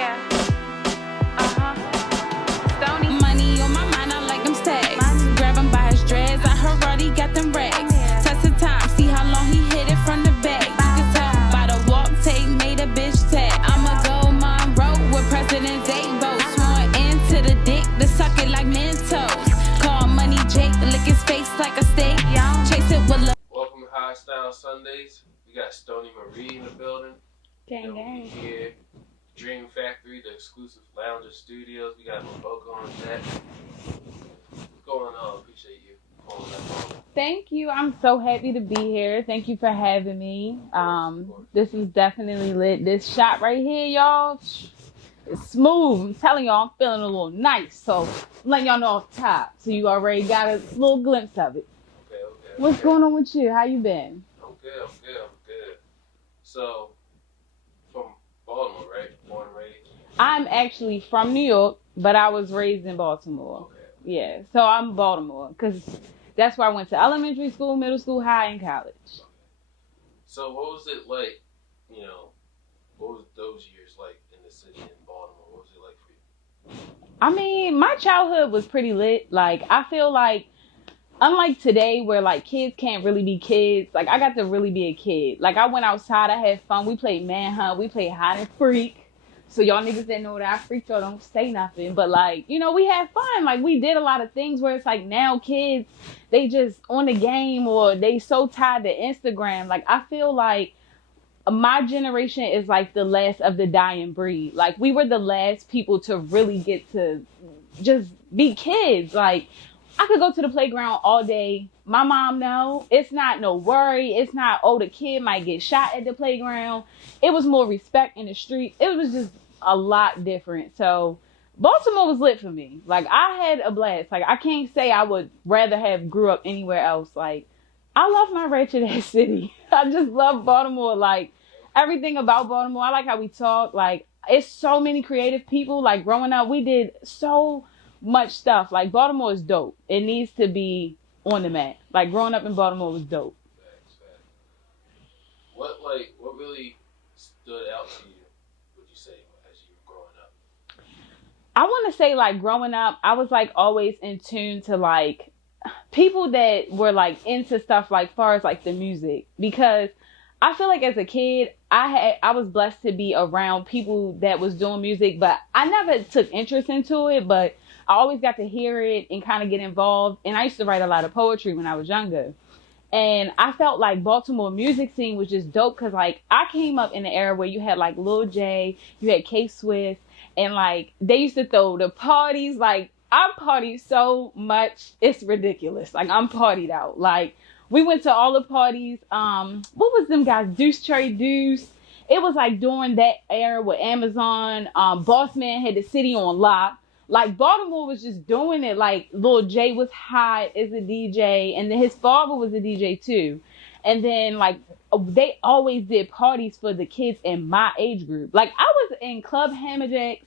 Yeah. Stonie. Money on my mind, I like them stacks. Grab him by his dreads, I heard Roddy got them rags. Test the time, see how long he hit it from the back. You can tell by the walk, take made a bitch tag. I'ma go Monroe with President Dabo. Sworn into the dick, to suck it like Mentos. Call Money Jake, lick his face like a steak. Chase it with love. Welcome to High Style Sundays. We got Stonie Marie in the building. Gang, gang. Here. Dream Factory, the exclusive Lounger Studios. We got Boca on deck. What's going on? Appreciate you calling that on. Thank you. I'm so happy to be here. Thank you for having me. This is definitely lit. This shot right here, y'all, it's smooth. I'm telling y'all, I'm feeling a little nice. So I'm letting y'all know off top. So you already got a little glimpse of it. Okay. What's going on with you? How you been? I'm good. So, from Baltimore, right? Born and raised? I'm actually from New York, but I was raised in Baltimore. Okay. Yeah, so I'm Baltimore because that's where I went to elementary school, middle school, high, and college. Okay. So, what was it like, what was those years like in the city in Baltimore? What was it like for you? I mean, my childhood was pretty lit. Like, I feel like, unlike today where, like, kids can't really be kids, like, I got to really be a kid. Like, I went outside, I had fun. We played manhunt. We played hide and freak. So y'all niggas that know that I freaked, y'all don't say nothing. But, like, we had fun. Like, we did a lot of things where it's like now kids, they just on the game or they so tied to Instagram. Like, I feel like my generation is like the last of the dying breed. Like, we were the last people to really get to just be kids. Like, I could go to the playground all day. My mom know. It's not no worry. It's not, oh, the kid might get shot at the playground. It was more respect in the streets. It was just a lot different. So Baltimore was lit for me. Like, I had a blast. Like, I can't say I would rather have grew up anywhere else. Like, I love my ratchet ass city. I just love Baltimore. Like, everything about Baltimore. I like how we talk. Like, it's so many creative people. Like, growing up, we did so much stuff. Like, Baltimore is dope. It needs to be on the map. Like, growing up in Baltimore was dope. Facts. What really stood out to you, would you say, as you were growing up? I want to say, like, growing up, I was, like, always in tune to, like, people that were, like, into stuff, like, far as, like, the music. Because I feel like as a kid, I was blessed to be around people that was doing music, but I never took interest into it, but I always got to hear it and kind of get involved. And I used to write a lot of poetry when I was younger. And I felt like Baltimore music scene was just dope because, like, I came up in the era where you had, like, Lil J, you had K-Swift, and, like, they used to throw the parties. Like, I partied so much, it's ridiculous. Like, I'm partied out. Like, we went to all the parties. What was them guys? Deuce Cherry Deuce. It was, like, during that era with Amazon. Boss Man had the city on lock. Like, Baltimore was just doing it. Like, Lil J was hot as a DJ, and then his father was a DJ too. And then, like, they always did parties for the kids in my age group. Like, I was in Club Hammerjacks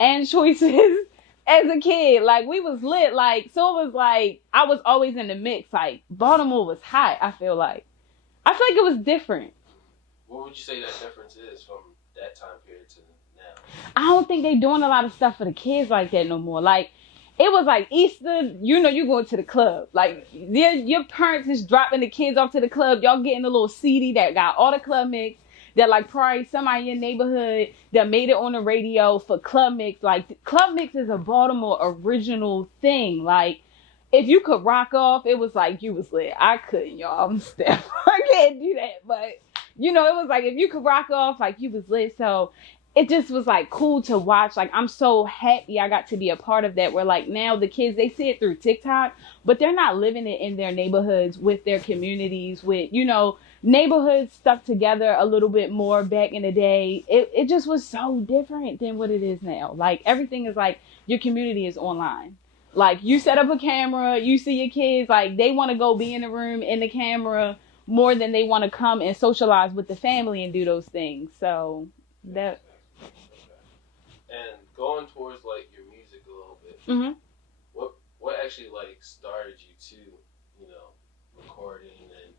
and Choices as a kid. Like, we was lit. Like, so it was like, I was always in the mix. Like, Baltimore was hot, I feel like. I feel like it was different. What would you say that difference is from that time period to now? I don't think they doing a lot of stuff for the kids like that no more. Like, it was like Easter, you going to the club. Like, your parents is dropping the kids off to the club. Y'all getting a little CD that got all the club mix. That, like, probably somebody in your neighborhood that made it on the radio for club mix. Like, club mix is a Baltimore original thing. Like, if you could rock off, it was like you was lit. I couldn't, y'all. I'm stiff. I can't do that. But, it was like if you could rock off, like, you was lit. So it just was, like, cool to watch. Like, I'm so happy I got to be a part of that, where, like, now the kids, they see it through TikTok, but they're not living it in their neighborhoods with their communities, with, neighborhoods stuck together a little bit more back in the day. It just was so different than what it is now. Like, everything is like your community is online. Like, you set up a camera, you see your kids, like, they want to go be in the room in the camera more than they want to come and socialize with the family and do those things. So that... And going towards, like, your music a little bit, Mm-hmm. what actually, like, started you to, recording and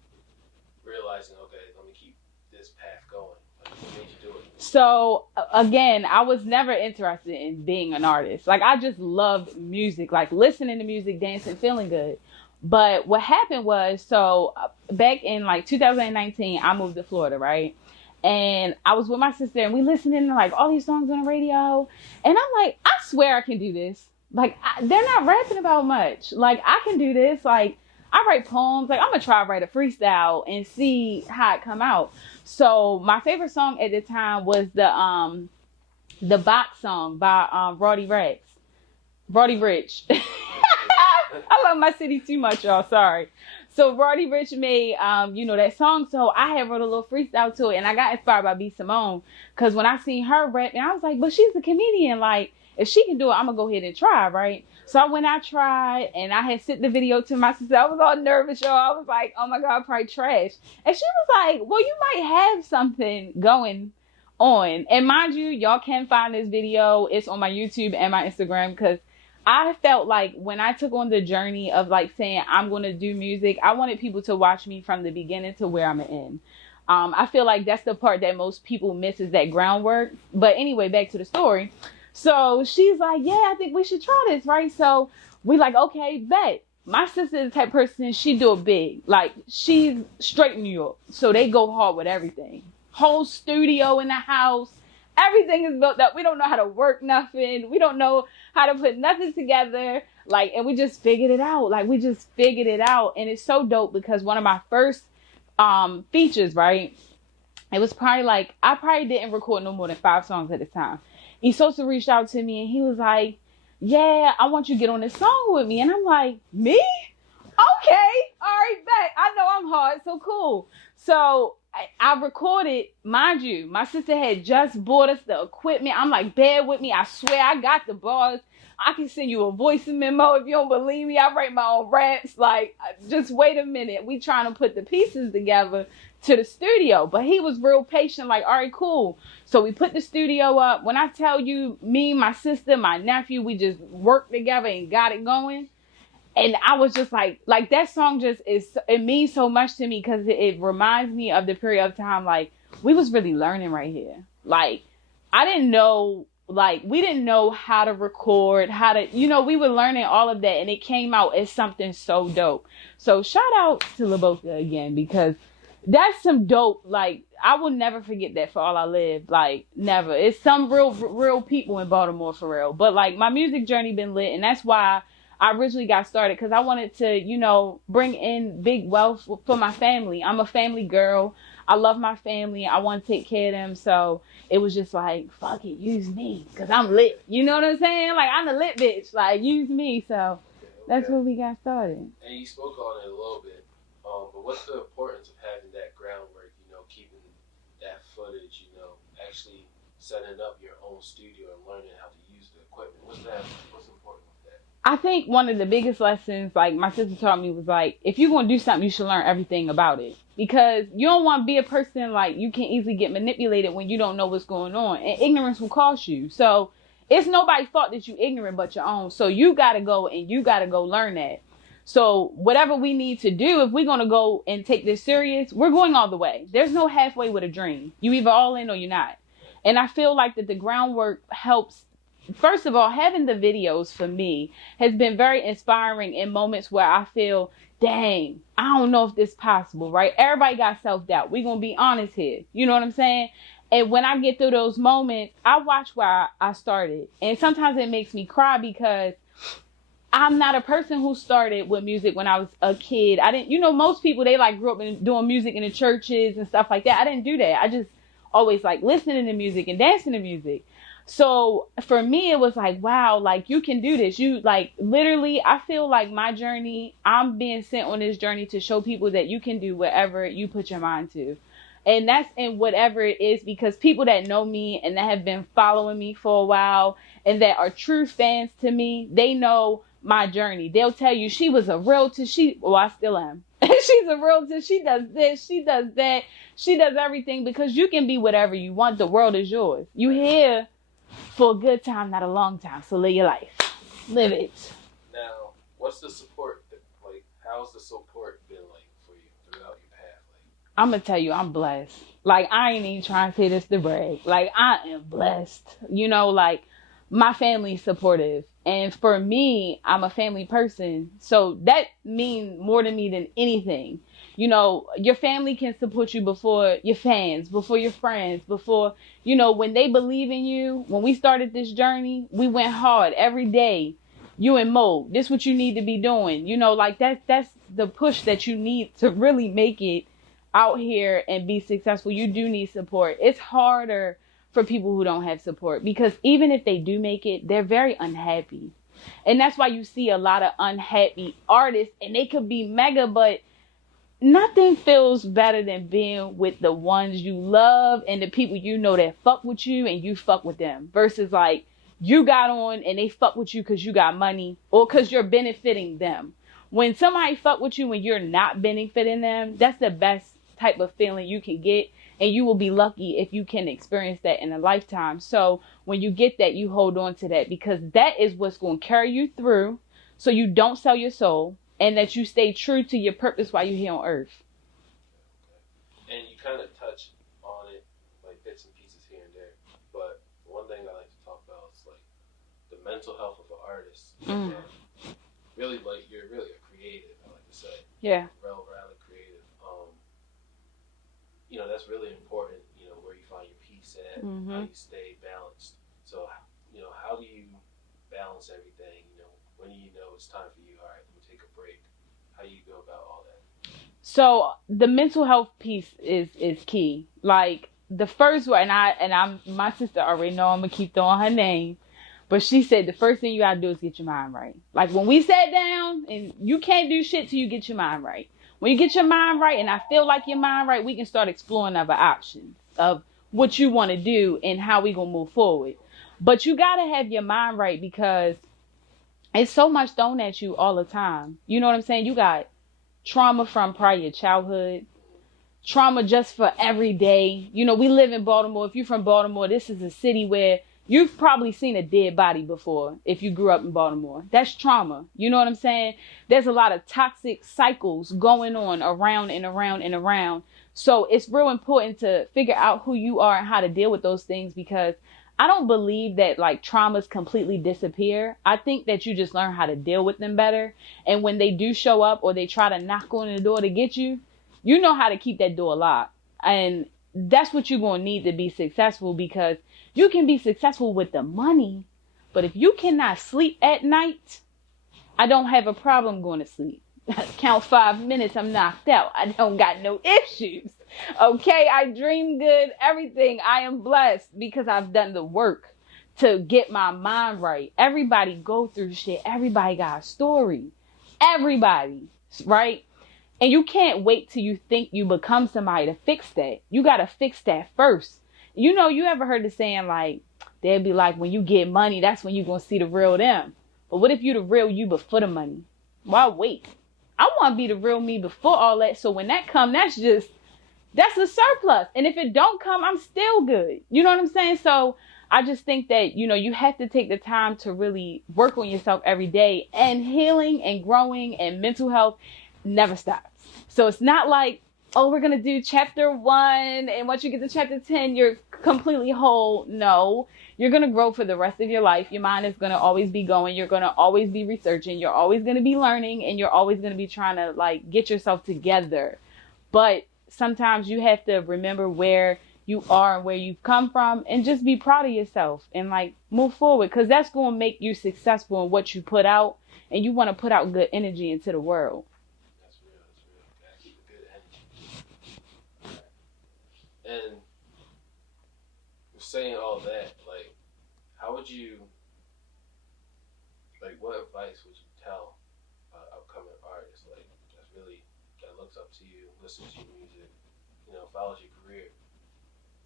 realizing, okay, let me keep this path going? What made you do it? So again, I was never interested in being an artist. Like I just loved music, like listening to music, dancing, feeling good. But what happened was, so back in like 2019, I moved to Florida, right? And I was with my sister and we listening to like all these songs on the radio. And I'm like, I swear I can do this. Like they're not rapping about much. Like I can do this. Like I write poems. Like I'm gonna try to write a freestyle and see how it come out. So my favorite song at the time was the box song by Roddy Rich. I love my city too much, y'all. Sorry. So Roddy Rich made that song. So I had wrote a little freestyle to it, and I got inspired by B Simone because when I seen her rap, and I was like, but she's a comedian. Like if she can do it, I'm gonna go ahead and try, right? So I tried, and I had sent the video to my sister. I was all nervous, y'all. I was like, oh my God, probably trash. And she was like, well, you might have something going on. And mind you, y'all can find this video. It's on my YouTube and my Instagram because I felt like when I took on the journey of like saying I'm going to do music, I wanted people to watch me from the beginning to where I'm in. I feel like that's the part that most people miss is that groundwork. But anyway, back to the story. So she's like, yeah, I think we should try this, right? So we like, okay, bet. My sister is the type of person, she do it big. Like she's straight New York. So they go hard with everything. Whole studio in the house. Everything is built up. We don't know how to work nothing. We don't know how to put nothing together. Like, and we just figured it out. Like, we just figured it out. And it's so dope because one of my first features, right? It was probably like, I probably didn't record no more than 5 songs at the time. Isosa reached out to me and he was like, yeah, I want you to get on this song with me. And I'm like, me? Okay. All right, bet. I know I'm hard. So cool. So I recorded, mind you, my sister had just bought us the equipment. I'm like, bear with me. I swear I got the bars. I can send you a voice memo if you don't believe me. I write my own raps. Like, just wait a minute. We trying to put the pieces together to the studio. But he was real patient, like, all right, cool. So we put the studio up. When I tell you, me, my sister, my nephew, we just worked together and got it going. And I was just like that song just it means so much to me because it reminds me of the period of time, like, we was really learning right here. Like, I didn't know, like, we didn't know how to record, how to, we were learning all of that. And it came out as something so dope. So shout out to Laboca again, because that's some dope, like, I will never forget that for all I live. Like, never. It's some real people in Baltimore for real. But, like, my music journey been lit, and that's why I originally got started, because I wanted to, bring in big wealth for my family. I'm a family girl. I love my family. I want to take care of them. So it was just like, fuck it, use me, because I'm lit. You know what I'm saying? Like, I'm the lit bitch. Like, use me. So that's where we got started. And you spoke on it a little bit. But what's the importance of having that groundwork, keeping that footage, actually setting up your own studio and learning how to use the equipment? What's important with that? I think one of the biggest lessons, like, my sister taught me was, like, if you're going to do something, you should learn everything about it. Because you don't want to be a person, like, you can easily get manipulated when you don't know what's going on. And ignorance will cost you. So it's nobody's fault that you're ignorant but your own. So you got to go and you got to go learn that. So whatever we need to do, if we're going to go and take this serious, we're going all the way. There's no halfway with a dream. You either all in or you're not. And I feel like that the groundwork helps. First of all, having the videos for me has been very inspiring in moments where I feel, dang, I don't know if this is possible, right? Everybody got self-doubt. We're going to be honest here. You know what I'm saying? And when I get through those moments, I watch where I started. And sometimes it makes me cry because I'm not a person who started with music when I was a kid. I didn't, most people, they like grew up doing music in the churches and stuff like that. I didn't do that. I just always like listening to music and dancing to music. So for me, it was like, wow, like, you can do this. You, like, literally, I feel like my journey, I'm being sent on this journey to show people that you can do whatever you put your mind to. And that's in whatever it is, because people that know me and that have been following me for a while and that are true fans to me, they know my journey. They'll tell you, she was a realtor. I still am. She's a realtor. She does this. She does that. She does everything, because you can be whatever you want. The world is yours. You here for a good time, not a long time. So live your life. Live it. Now, what's the support, like, how's the support been like for you throughout your path? Like, I'm going to tell you, I'm blessed. Like, I ain't even trying to say this to brag. Like, I am blessed. You know, like, my family's supportive. And for me, I'm a family person. So that means more to me than anything. You know, your family can support you before your fans, before your friends, before, you know, when they believe in you. When we started this journey, we went hard every day. You and Mo, this what you need to be doing. You know, like that's the push that you need to really make it out here and be successful. You do need support. It's harder for people who don't have support, because even if they do make it, they're very unhappy. And that's why you see a lot of unhappy artists, and they could be mega, but nothing feels better than being with the ones you love and the people you know that fuck with you and you fuck with them, versus like you got on and they fuck with you because you got money or because you're benefiting them. When somebody fuck with you when you're not benefiting them, that's the best type of feeling you can get. And you will be lucky if you can experience that in a lifetime. So when you get that, you hold on to that, because that is what's going to carry you through, so you don't sell your soul and that you stay true to your purpose while you're here on earth. And you kind of touch on it, like bits and pieces here and there. But one thing I like to talk about is like the mental health of an artist. And really, like, you're really a creative, I like to say. Yeah. Rather creative. You know, that's really important, you know, where you find your peace at, how you stay balanced. So, you know, how do you balance everything? You know, when do you know it's time for you? All right, let me take a break. How do you go about all that? So the mental health piece is key. Like the first one, and my sister already know I'm gonna keep throwing her name, but she said the first thing you gotta do is get your mind right. Like when we sat down, and you can't do shit till you get your mind right. When you get your mind right, and I feel like your mind right, we can start exploring other options of what you want to do and how we gonna move forward. But you gotta have your mind right, because it's so much thrown at you all the time. You know what I'm saying? You got trauma from prior childhood, trauma just for every day. You know, we live in Baltimore. If you're from Baltimore, this is a city where you've probably seen a dead body before if you grew up in Baltimore. That's trauma. You know what I'm saying? There's a lot of toxic cycles going on around and around and around. So it's real important to figure out who you are and how to deal with those things, because I don't believe that like traumas completely disappear. I think that you just learn how to deal with them better. And when they do show up or they try to knock on the door to get you, you know how to keep that door locked. And that's what you're going to need to be successful, because you can be successful with the money, but if you cannot sleep at night, I don't have a problem going to sleep. Count 5 minutes, I'm knocked out. I don't got no issues. Okay, I dream good, everything. I am blessed because I've done the work to get my mind right. Everybody go through shit. Everybody got a story. Everybody, right? And you can't wait till you think you become somebody to fix that. You got to fix that first. You know, you ever heard the saying like, they'll be like, when you get money, that's when you're going to see the real them. But what if you the real you before the money? Why wait? I want to be the real me before all that. So when that come, that's a surplus. And if it don't come, I'm still good. You know what I'm saying? So I just think that, you know, you have to take the time to really work on yourself every day, and healing and growing and mental health never stops. So it's not like, oh, we're going to do chapter 1, and once you get to chapter 10, you're completely whole. No, you're going to grow for the rest of your life. Your mind is going to always be going. You're going to always be researching. You're always going to be learning, and you're always going to be trying to like get yourself together. But sometimes you have to remember where you are and where you've come from, and just be proud of yourself and like move forward, because that's going to make you successful in what you put out, and you want to put out good energy into the world. And saying all that, like, how would you, like, what advice would you tell an upcoming artist, like, that looks up to you, listens to your music, you know, follows your career?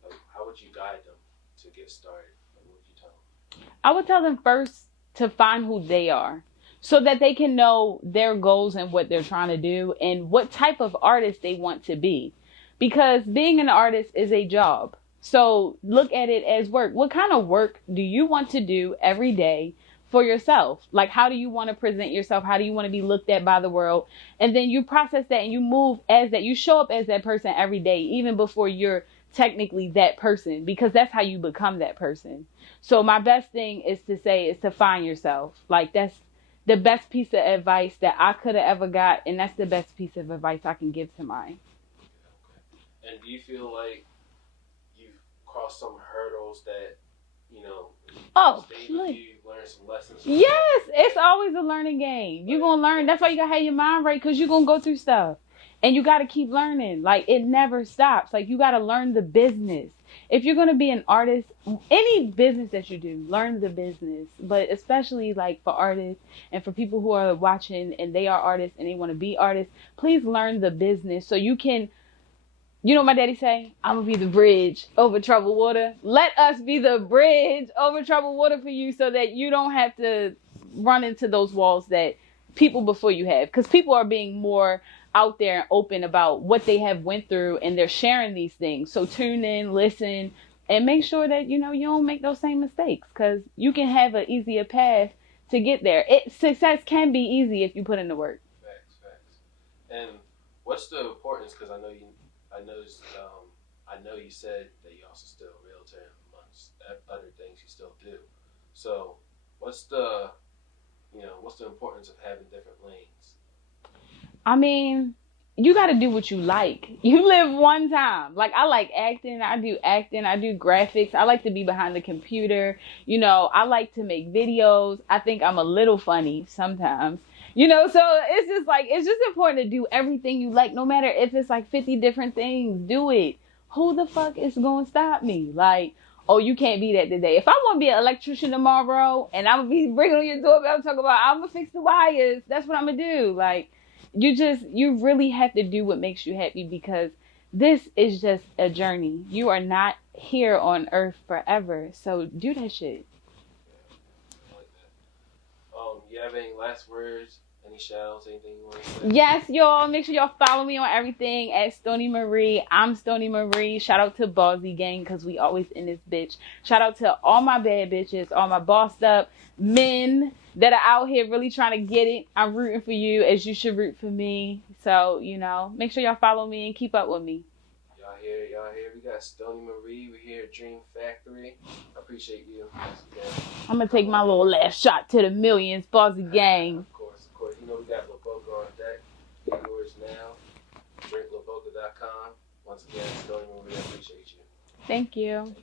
Like, how would you guide them to get started? Like, what would you tell them? I would tell them first to find who they are, so that they can know their goals and what they're trying to do and what type of artist they want to be. Because being an artist is a job. So look at it as work. What kind of work do you want to do every day for yourself? Like, how do you want to present yourself? How do you want to be looked at by the world? And then you process that and you move as that. You show up as that person every day, even before you're technically that person, because that's how you become that person. So my best thing is to say is to find yourself. Like, that's the best piece of advice that I could have ever got, and that's the best piece of advice I can give to mine. Okay. And do you feel like you've crossed some hurdles that, you know, Oh, stayed with you, learned some lessons? yes, it's always a learning game. You're going to learn. That's why you got to have your mind right, because you're going to go through stuff. And you got to keep learning. Like, it never stops. Like, you got to learn the business. If you're going to be an artist, any business that you do, learn the business. But especially, like, for artists and for people who are watching and they are artists and they want to be artists, please learn the business so you can, you know what my daddy say? I'm going to be the bridge over troubled water. Let us be the bridge over troubled water for you so that you don't have to run into those walls that people before you have. Because people are being more out there and open about what they have went through, and they're sharing these things. So tune in, listen, and make sure that, you know, you don't make those same mistakes, because you can have an easier path to get there. Success can be easy if you put in the work. Facts. And what's the importance? Because I know you said that you also still a realtor amongst other things you still do. So what's the importance of having different lanes? I mean, you got to do what you like. You live one time. Like, I like acting. I do graphics. I like to be behind the computer. You know, I like to make videos. I think I'm a little funny sometimes. You know, so it's just important to do everything you like, no matter if it's like 50 different things. Do it. Who the fuck is going to stop me? Like, oh, you can't be that today. If I want to be an electrician tomorrow and I'm going to be bringing on your doorbell talking about I'm going to fix the wires, that's what I'm going to do. Like, you really have to do what makes you happy, because this is just a journey. You are not here on earth forever. So do that shit. Yeah, I like that. You have any last words? Any shout outs? Anything you want to say? Yes, y'all. Make sure y'all follow me on everything at Stonie Marie. I'm Stonie Marie. Shout out to Ballsy Gang, because we always in this bitch. Shout out to all my bad bitches, all my bossed up men that are out here really trying to get it. I'm rooting for you as you should root for me. So, you know, make sure y'all follow me and keep up with me. Y'all here. We got Stonie Marie. We're here at Dream Factory. I appreciate you. I'm going to take my little last shot to the millions, Ballsy Gang. Of course. You know we got La Boca on deck. Get yours now. DrinkLaBoca.com. Once again, Stonie Marie, I appreciate you. Thank you.